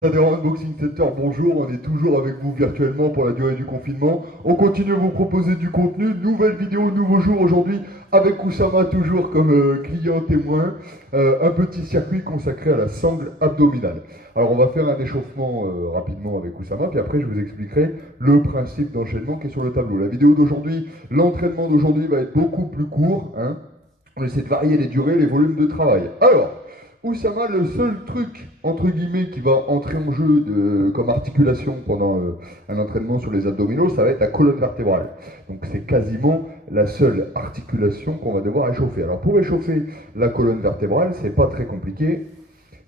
Adhérents Unboxing Center, bonjour, on est toujours avec vous virtuellement pour la durée du confinement. On continue à vous proposer du contenu, nouvelle vidéo, nouveau jour aujourd'hui avec Oussama toujours comme client témoin, un petit circuit consacré à la sangle abdominale. Alors on va faire un échauffement rapidement avec Oussama, puis après je vous expliquerai le principe d'enchaînement qui est sur le tableau. La vidéo d'aujourd'hui, l'entraînement d'aujourd'hui va être beaucoup plus court, hein. On essaie de varier les durées, les volumes de travail. Alors, Oussama, le seul truc, entre guillemets, qui va entrer en jeu comme articulation pendant un entraînement sur les abdominaux, ça va être la colonne vertébrale. Donc c'est quasiment la seule articulation qu'on va devoir échauffer. Alors pour échauffer la colonne vertébrale, c'est pas très compliqué.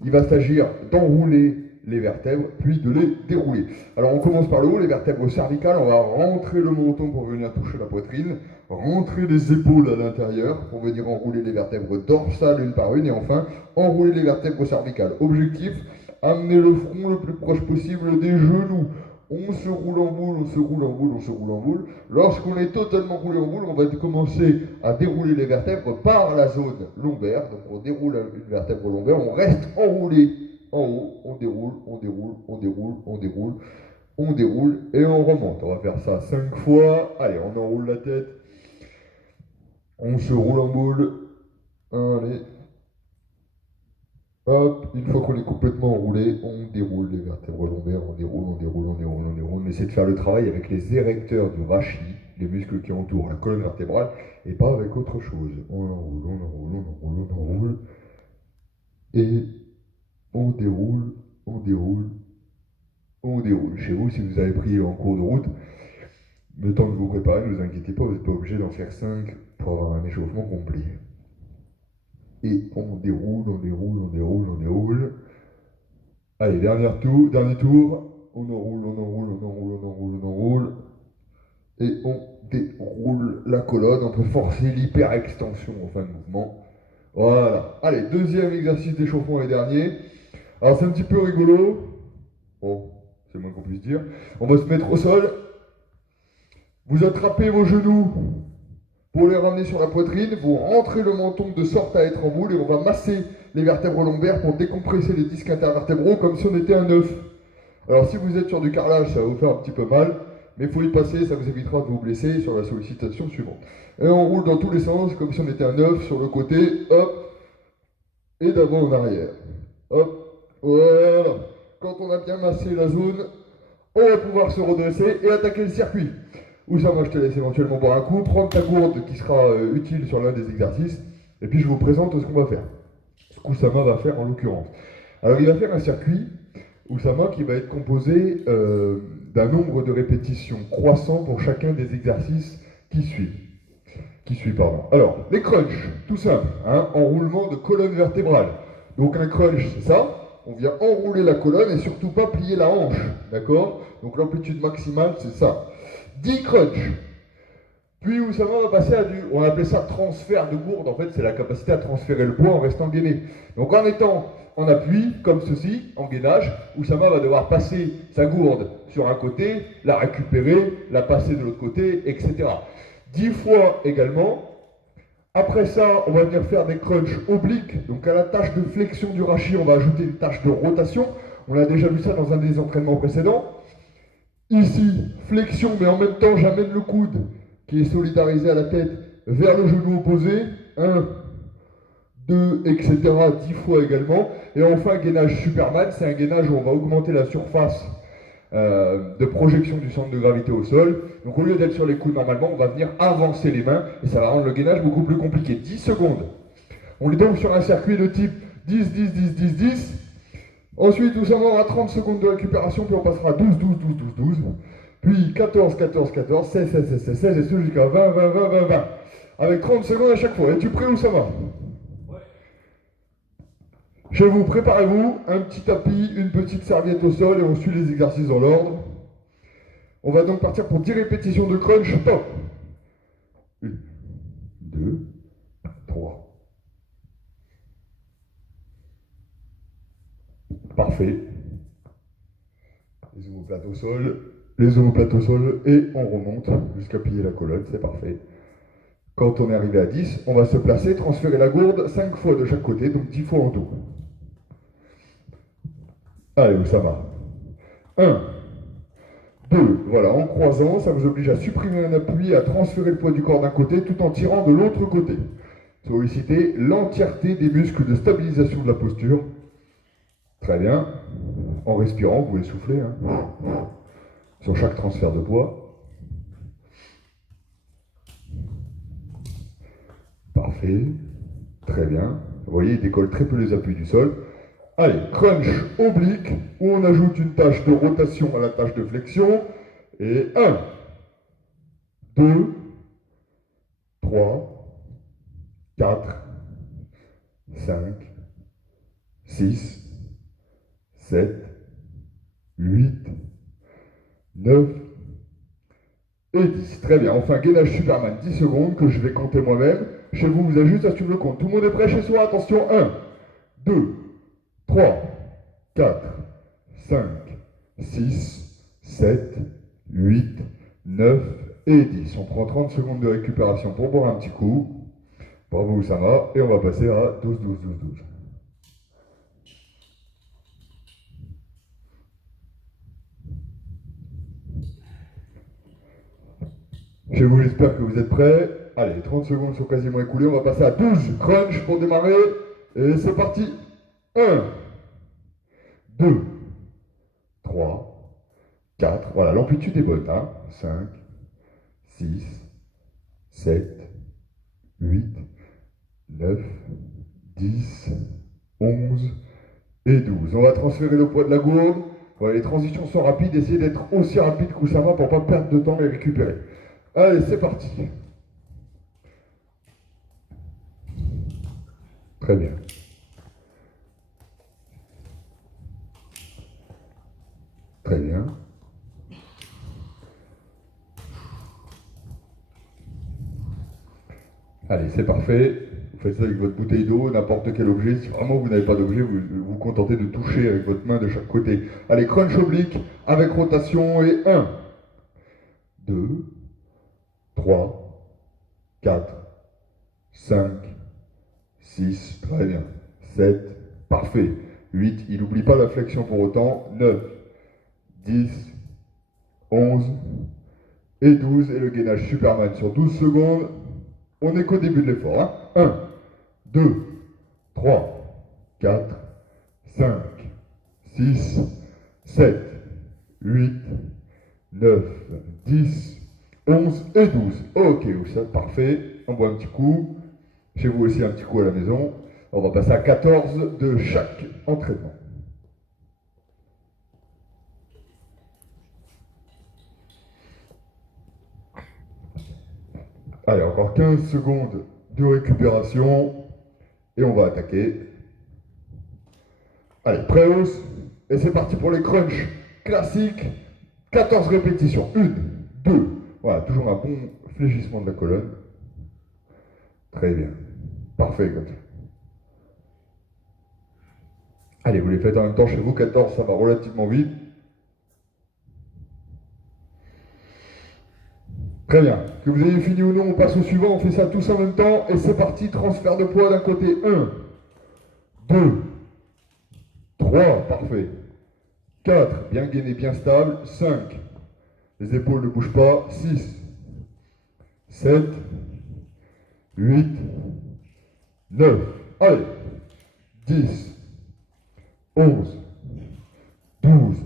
Il va s'agir d'enrouler les vertèbres, puis de les dérouler. Alors on commence par le haut, les vertèbres cervicales, on va rentrer le menton pour venir toucher la poitrine, rentrer les épaules à l'intérieur pour venir enrouler les vertèbres dorsales une par une, et enfin enrouler les vertèbres cervicales. Objectif, amener le front le plus proche possible des genoux. On se roule en boule, on se roule en boule, on se roule en boule. Lorsqu'on est totalement roulé en boule, on va commencer à dérouler les vertèbres par la zone lombaire. Donc on déroule une vertèbre lombaire, on reste enroulé en haut, on déroule, on déroule, on déroule, on déroule, on déroule et on remonte. On va faire ça 5 fois. Allez, on enroule la tête. On se roule en boule. Allez. Hop, une fois qu'on est complètement enroulé, on déroule les vertèbres lombaires, on déroule, on déroule, on déroule, on déroule. On essaie de faire le travail avec les érecteurs du rachis, les muscles qui entourent la colonne vertébrale, et pas avec autre chose. On enroule, on enroule, on enroule, on enroule. Et on déroule, on déroule, on déroule. Chez vous, si vous avez pris en cours de route, le temps que vous préparez, ne vous inquiétez pas, vous n'êtes pas obligé d'en faire 5 pour avoir un échauffement complet. Et on déroule, on déroule, on déroule, on déroule. Allez, dernier tour. On enroule, on enroule, on enroule, on enroule, on enroule. Et on déroule la colonne. On peut forcer l'hyperextension en fin de mouvement. Voilà. Allez, deuxième exercice d'échauffement et dernier. Alors c'est un petit peu rigolo. Bon, c'est le moins qu'on puisse dire. On va se mettre au sol. Vous attrapez vos genoux pour les ramener sur la poitrine. Vous rentrez le menton de sorte à être en boule et on va masser les vertèbres lombaires pour décompresser les disques intervertébraux comme si on était un œuf. Alors si vous êtes sur du carrelage, ça va vous faire un petit peu mal, mais il faut y passer, ça vous évitera de vous blesser sur la sollicitation suivante. Et on roule dans tous les sens comme si on était un œuf sur le côté, hop, et d'avant en arrière. Hop, voilà. Quand on a bien massé la zone, on va pouvoir se redresser et attaquer le circuit. Ou ça, moi je te laisse éventuellement boire un coup, prendre ta gourde qui sera utile sur l'un des exercices, et puis je vous présente ce qu'on va faire. Ce qu'Oussama va faire en l'occurrence. Alors il va faire un circuit, Oussama, qui va être composé d'un nombre de répétitions croissant pour chacun des exercices qui suivent. Alors, les crunchs, tout simple, hein, enroulement de colonne vertébrale. Donc un crunch, c'est ça, on vient enrouler la colonne et surtout pas plier la hanche, d'accord? Donc l'amplitude maximale, c'est ça. 10 crunchs. Puis Oussama va passer à on appelait ça transfert de gourde, en fait c'est la capacité à transférer le poids en restant gainé. Donc en étant en appui, comme ceci, en gainage, Oussama va devoir passer sa gourde sur un côté, la récupérer, la passer de l'autre côté, etc. 10 fois également. Après ça, on va venir faire des crunchs obliques. Donc à la tâche de flexion du rachis, on va ajouter une tâche de rotation. On a déjà vu ça dans un des entraînements précédents. Ici, flexion, mais en même temps, j'amène le coude qui est solidarisé à la tête vers le genou opposé. 1, 2, etc. 10 fois également. Et enfin, gainage Superman, c'est un gainage où on va augmenter la surface de projection du centre de gravité au sol. Donc au lieu d'être sur les coudes normalement, on va venir avancer les mains et ça va rendre le gainage beaucoup plus compliqué. 10 secondes. On est donc sur un circuit de type 10, 10, 10, 10, 10. Ensuite, nous aura 30 secondes de récupération, puis on passera 12, 12, 12, 12, 12. Puis 14, 14, 14, 16, 16, 16, 16, 16, et ce jusqu'à 20, 20, 20, 20, 20. Avec 30 secondes à chaque fois. Es-tu prêt ou ça va? Chez vous, préparez-vous, un petit tapis, une petite serviette au sol et on suit les exercices dans l'ordre. On va donc partir pour 10 répétitions de crunch. Top. 1, 2, 3. Parfait. Les omoplates au sol, les omoplates au sol et on remonte jusqu'à plier la colonne, c'est parfait. Quand on est arrivé à 10, on va se placer, transférer la gourde 5 fois de chaque côté, donc 10 fois en tout. Allez, Oussama. 1, 2, voilà, en croisant, ça vous oblige à supprimer un appui, à transférer le poids du corps d'un côté tout en tirant de l'autre côté. Sollicitez l'entièreté des muscles de stabilisation de la posture. Très bien. En respirant, vous pouvez souffler sur chaque transfert de poids. Parfait. Très bien. Vous voyez, il décolle très peu les appuis du sol. Allez, crunch oblique, où on ajoute une tâche de rotation à la tâche de flexion. Et 1, 2, 3, 4, 5, 6, 7, 8, 9 et 10. Très bien. Enfin, gainage Superman, 10 secondes, que je vais compter moi-même. Chez vous, vous avez juste à suivre le compte. Tout le monde est prêt chez soi? Attention, 1, 2, 3, 4, 5, 6, 7, 8, 9 et 10. On prend 30 secondes de récupération pour boire un petit coup. Bravo Oussama. Et on va passer à 12, 12, 12, 12. Chez vous, j'espère que vous êtes prêts. Allez, 30 secondes sont quasiment écoulées. On va passer à 12 crunch pour démarrer. Et c'est parti. 1, 2, 3, 4. Voilà, l'amplitude est bonne. 5, 6, 7, 8, 9, 10, 11 et 12. On va transférer le poids de la gourde. Voilà, les transitions sont rapides. Essayez d'être aussi rapide qu'Oussama pour ne pas perdre de temps et récupérer. Allez, c'est parti. Très bien. Très bien. Allez, c'est parfait. Vous faites ça avec votre bouteille d'eau, n'importe quel objet. Si vraiment vous n'avez pas d'objet, vous vous contentez de toucher avec votre main de chaque côté. Allez, crunch oblique avec rotation et 1, 2, 3, 4, 5, 6, très bien. 7, parfait. 8, il n'oublie pas la flexion pour autant. 9, 10, 11 et 12. Et le gainage Superman sur 12 secondes. On n'est qu'au début de l'effort. 1, 2, 3, 4, 5, 6, 7, 8, 9, 10, 11 et 12. Ok, ça, parfait. On boit un petit coup. Chez vous aussi un petit coup à la maison. On va passer à 14 de chaque entraînement. Allez, encore 15 secondes de récupération. Et on va attaquer. Allez, pré-hausse. Et c'est parti pour les crunchs classiques. 14 répétitions. 1, 2. Voilà, toujours un bon fléchissement de la colonne. Très bien. Parfait comme ça. Allez, vous les faites en même temps chez vous. 14, ça va relativement vite. Très bien. Que vous ayez fini ou non, on passe au suivant. On fait ça tous en même temps. Et c'est parti. Transfert de poids d'un côté. 1, 2, 3. Parfait. 4. Bien gainé, bien stable. 5. Les épaules ne bougent pas. 6. 7. 8. 9. Allez. 10. 11. 12.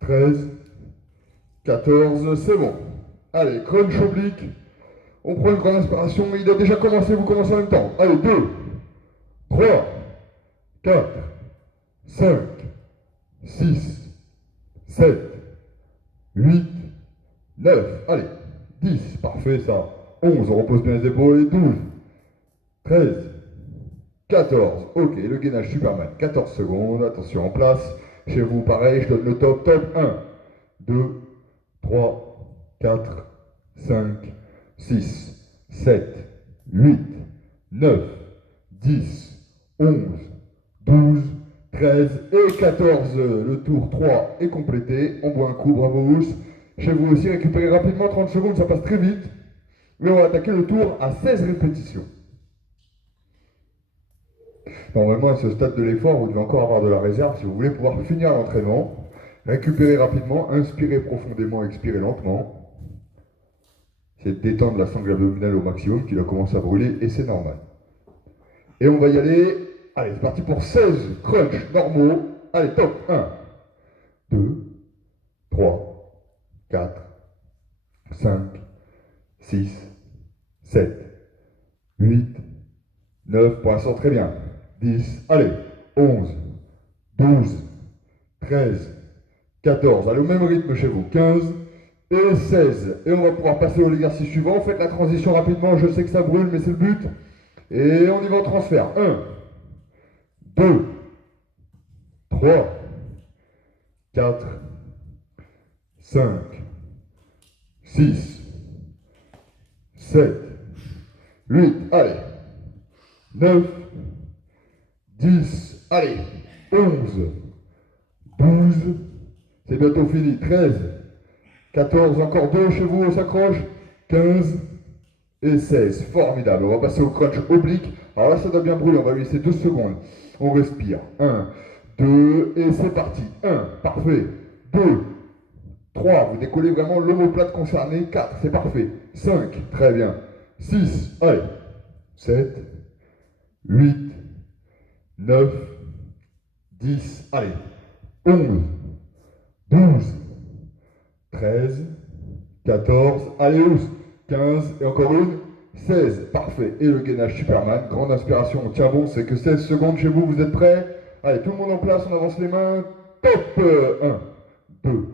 13. 14. C'est bon. Allez, crunch oblique. On prend une grande inspiration. Il a déjà commencé, vous commencez en même temps. Allez, 2, 3, 4, 5, 6, 7, 8, 9. Allez, 10. Parfait ça. 11. On repose bien les épaules. 12, 13, 14. Ok, le gainage Superman. 14 secondes. Attention en place. Chez vous, pareil, je donne le top. Top 1, 2, 3, 4, 5, 6, 7, 8, 9, 10, 11, 12, 13 et 14. Le tour 3 est complété. On boit un coup, bravo Ous. Chez vous aussi, récupérez rapidement 30 secondes, ça passe très vite. Mais on va attaquer le tour à 16 répétitions. Normalement, à ce stade de l'effort, vous devez encore avoir de la réserve si vous voulez pouvoir finir l'entraînement. Récupérer rapidement, inspirer profondément, expirer lentement. C'est de détendre la sangle abdominale au maximum qui doit commencer à brûler et c'est normal. Et on va y aller. Allez, c'est parti pour 16 crunchs normaux. Allez, top. 1, 2, 3, 4, 5, 6, 7, 8, 9, pour l'instant très bien. 10, allez, 11, 12, 13, 14, allez au même rythme chez vous, 15 et 16. Et on va pouvoir passer au l'exercice suivant. Faites la transition rapidement, je sais que ça brûle, mais c'est le but. Et on y va en transfert. 1, 2, 3, 4, 5, 6, 7, 8, allez, 9, 10, allez, 11, 12, c'est bientôt fini, 13, 14, encore 2 chez vous, on s'accroche, 15 et 16, formidable. On va passer au crunch oblique. Alors là, ça doit bien brûler, on va lui laisser 2 secondes. On respire, 1, 2, et c'est parti, 1, parfait, 2, 3, vous décollez vraiment l'omoplate concernée, 4, c'est parfait, 5, très bien, 6, allez, 7, 8, 9, 10, allez, 11, 12, 13, 14, allez, 12, 15, et encore une, 16, parfait. Et le gainage Superman, grande inspiration, on tient bon, c'est que 16 secondes chez vous, vous êtes prêts? Allez, tout le monde en place, on avance les mains, top. 1, 2,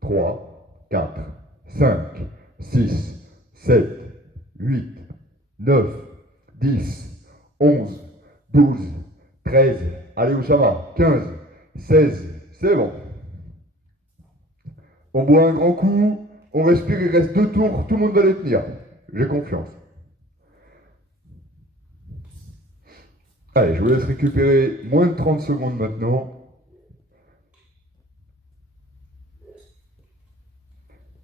3, 4, 5, 6, 7, 8, 9, 10, 11, 12, 13, allez Oussama, 15, 16, c'est bon. On boit un grand coup, on respire, il reste 2 tours, tout le monde va les tenir. J'ai confiance. Allez, je vous laisse récupérer moins de 30 secondes maintenant.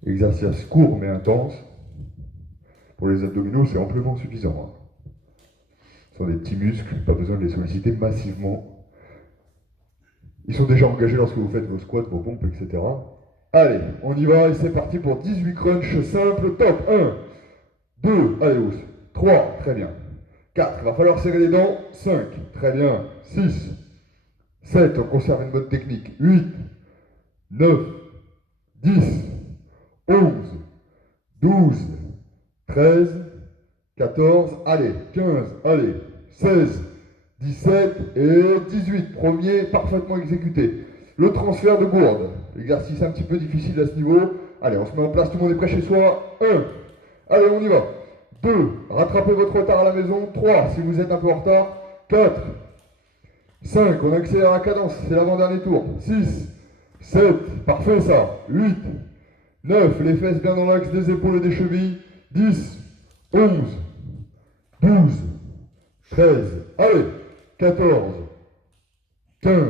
Exercice court mais intense. Pour les abdominaux, c'est amplement suffisant. Hein. Ce sont des petits muscles, pas besoin de les solliciter massivement. Ils sont déjà engagés lorsque vous faites vos squats, vos pompes, etc. Allez, on y va et c'est parti pour 18 crunchs simples, top. 1, 2, allez, 3, très bien. 4, il va falloir serrer les dents. 5, très bien. 6, 7, on conserve une bonne technique. 8, 9, 10, 11, 12, 13, 14, allez, 15, allez, 16, 17 et 18. Premier parfaitement exécuté. Le transfert de gourde. Exercice un petit peu difficile à ce niveau. Allez, on se met en place, tout le monde est prêt chez soi. 1, allez, on y va. 2, rattrapez votre retard à la maison. 3, si vous êtes un peu en retard. 4, 5, on accélère la cadence, c'est l'avant-dernier tour. 6, 7, parfait ça. 8, 9, les fesses bien dans l'axe des épaules et des chevilles. 10, 11, 12, 13, allez, 14, 15,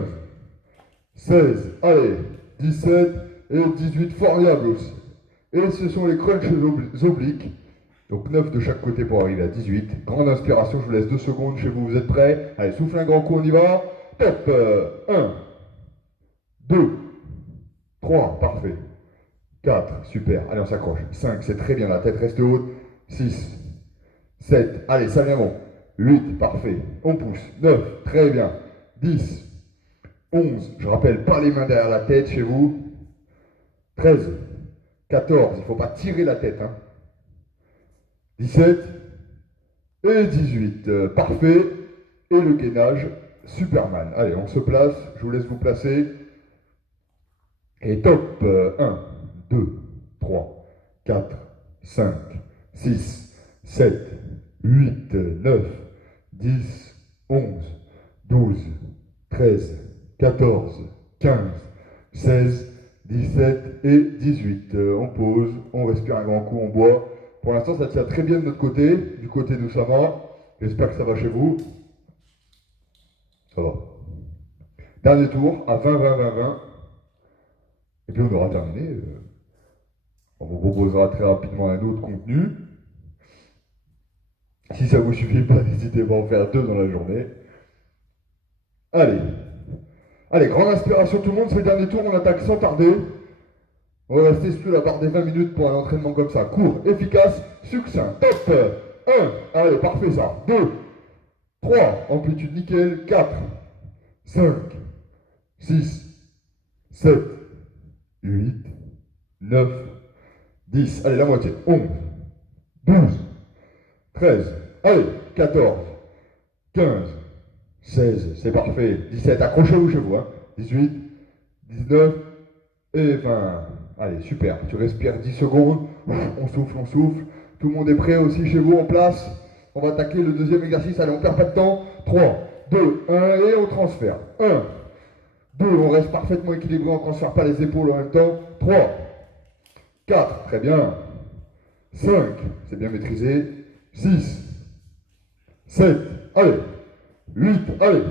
16, allez, 17 et 18, formidable aussi. Et ce sont les crunchs obliques. Donc 9 de chaque côté pour arriver à 18. Grande inspiration, je vous laisse 2 secondes chez vous, vous êtes prêts? Allez, soufflez un grand coup, on y va. Top. 1, 2, 3, parfait. 4, super. Allez, on s'accroche. 5, c'est très bien, la tête reste haute. 6, 7, allez, ça vient bon. 8, parfait. On pousse. 9, très bien. 10, 11, je rappelle, pas les mains derrière la tête chez vous. 13, 14, il ne faut pas tirer la tête. Hein. 17 et 18. Parfait. Et le gainage Superman. Allez, on se place. Je vous laisse vous placer. Et top. 1, 2, 3, 4, 5, 6, 7, 8, 9, 10, 11, 12, 13, 14, 15, 16, 17 et 18. On pose, on respire un grand coup, on boit. Pour l'instant, ça tient très bien de notre côté, du côté d'Oussama. J'espère que ça va chez vous. Ça va. Dernier tour, à 20, 20, 20, 20. Et puis on aura terminé. On vous proposera très rapidement un autre contenu. Si ça ne vous suffit pas, n'hésitez pas à en faire 2 dans la journée. Allez. Allez, grande inspiration tout le monde, c'est le dernier tour, on attaque sans tarder. On va rester sous la barre des 20 minutes pour un entraînement comme ça. Court, efficace, succinct. Top. 1. Allez, parfait ça. 2. 3. Amplitude nickel. 4. 5. 6. 7. 8. 9. 10. Allez, la moitié. 11. 12. 13. Allez, 14. 15. 16. C'est parfait. 17. Accrochez-vous chez vous. 18. 19. Et 20. Allez, super. Tu respires 10 secondes. On souffle, on souffle. Tout le monde est prêt aussi chez vous en place. On va attaquer le deuxième exercice. Allez, on perd pas de temps. 3, 2, 1 et on transfère. 1, 2, on reste parfaitement équilibré. On ne transfère pas les épaules en même temps. 3, 4, très bien. 5, c'est bien maîtrisé. 6, 7, allez. 8, allez.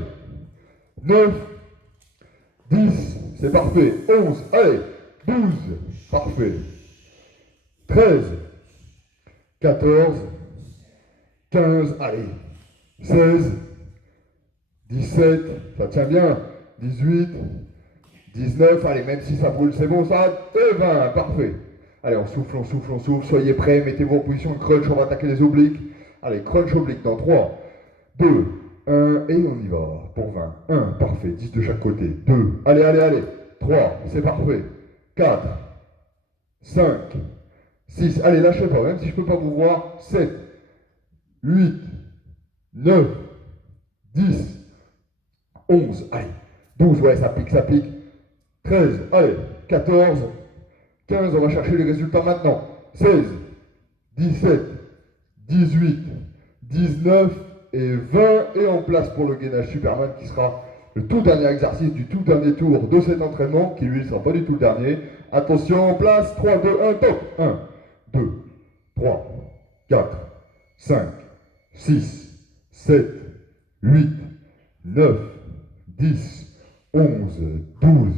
9, 10, c'est parfait. 11, allez. 12, parfait. 13, 14, 15, allez. 16, 17, ça tient bien. 18, 19, allez, même si ça brûle, c'est bon, ça. Et 20, parfait. Allez, on souffle, on souffle, on souffle. Soyez prêts, mettez-vous en position de crunch, on va attaquer les obliques. Allez, crunch oblique dans 3, 2, 1, et on y va. Pour 20. 1, parfait. 10 de chaque côté. 2, allez, allez, allez. 3, c'est parfait. 4, 5, 6, allez, lâchez pas, même si je ne peux pas vous voir. 7, 8, 9, 10, 11, allez. 12, ouais, ça pique, ça pique. 13, allez. 14, 15, on va chercher les résultats maintenant. 16, 17, 18, 19 et 20. Et en place pour le gainage Superman qui sera le tout dernier exercice du tout dernier tour de cet entraînement, qui lui ne sera pas du tout le dernier. Attention, en place, 3, 2, 1, top. 1, 2, 3, 4, 5, 6, 7, 8, 9, 10, 11, 12,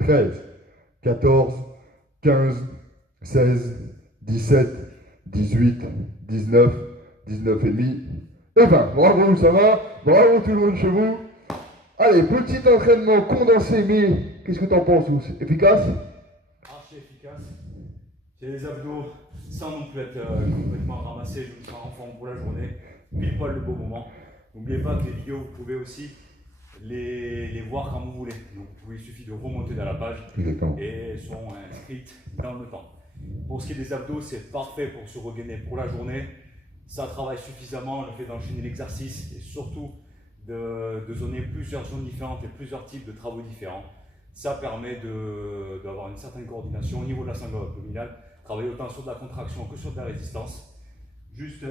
13, 14, 15, 16, 17, 18, 19, 19 et demi et 20. Bravo, ça va? Bravo tout le monde chez vous. Allez, petit entraînement condensé, mais qu'est-ce que t'en penses? C'est efficace? Archi efficace. J'ai les abdos sans non plus être complètement ramassés, je me sens en forme pour la journée, pile poil le beau moment. N'oubliez pas que les vidéos, vous pouvez aussi les voir quand vous voulez. Donc il suffit de remonter dans la page. Exactement. Et elles sont inscrites dans le temps. Pour ce qui est des abdos, c'est parfait pour se regainer pour la journée. Ça travaille suffisamment, le fait d'enchaîner l'exercice et surtout de zoner plusieurs zones différentes et plusieurs types de travaux différents. Ça permet d'avoir une certaine coordination au niveau de la sangle abdominale, travailler autant sur de la contraction que sur de la résistance. Juste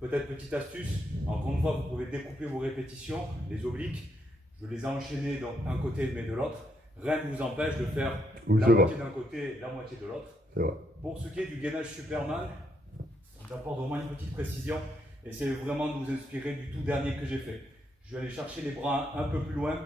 peut-être petite astuce, encore une fois vous pouvez découper vos répétitions, les obliques, je les ai enchaînées d'un côté mais de l'autre. Rien ne vous empêche de faire la moitié d'un côté et la moitié de l'autre. Pour ce qui est du gainage Superman, j'apporte vraiment une petite précision. Essayez vraiment de vous inspirer du tout dernier que j'ai fait. Je vais aller chercher les bras un peu plus loin.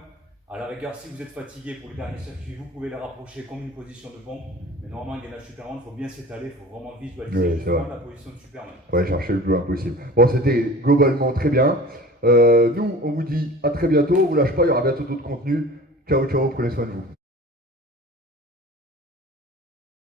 À la rigueur, si vous êtes fatigué pour le dernier circuit, vous pouvez les rapprocher comme une position de pompe. Mais normalement, le gainage Superman, il faut bien s'étaler, il faut vraiment visualiser la position de Superman. Ouais, chercher le plus loin possible. Bon, c'était globalement très bien. Nous, on vous dit à très bientôt. On vous lâche pas, il y aura bientôt d'autres contenus. Ciao, ciao, prenez soin de vous.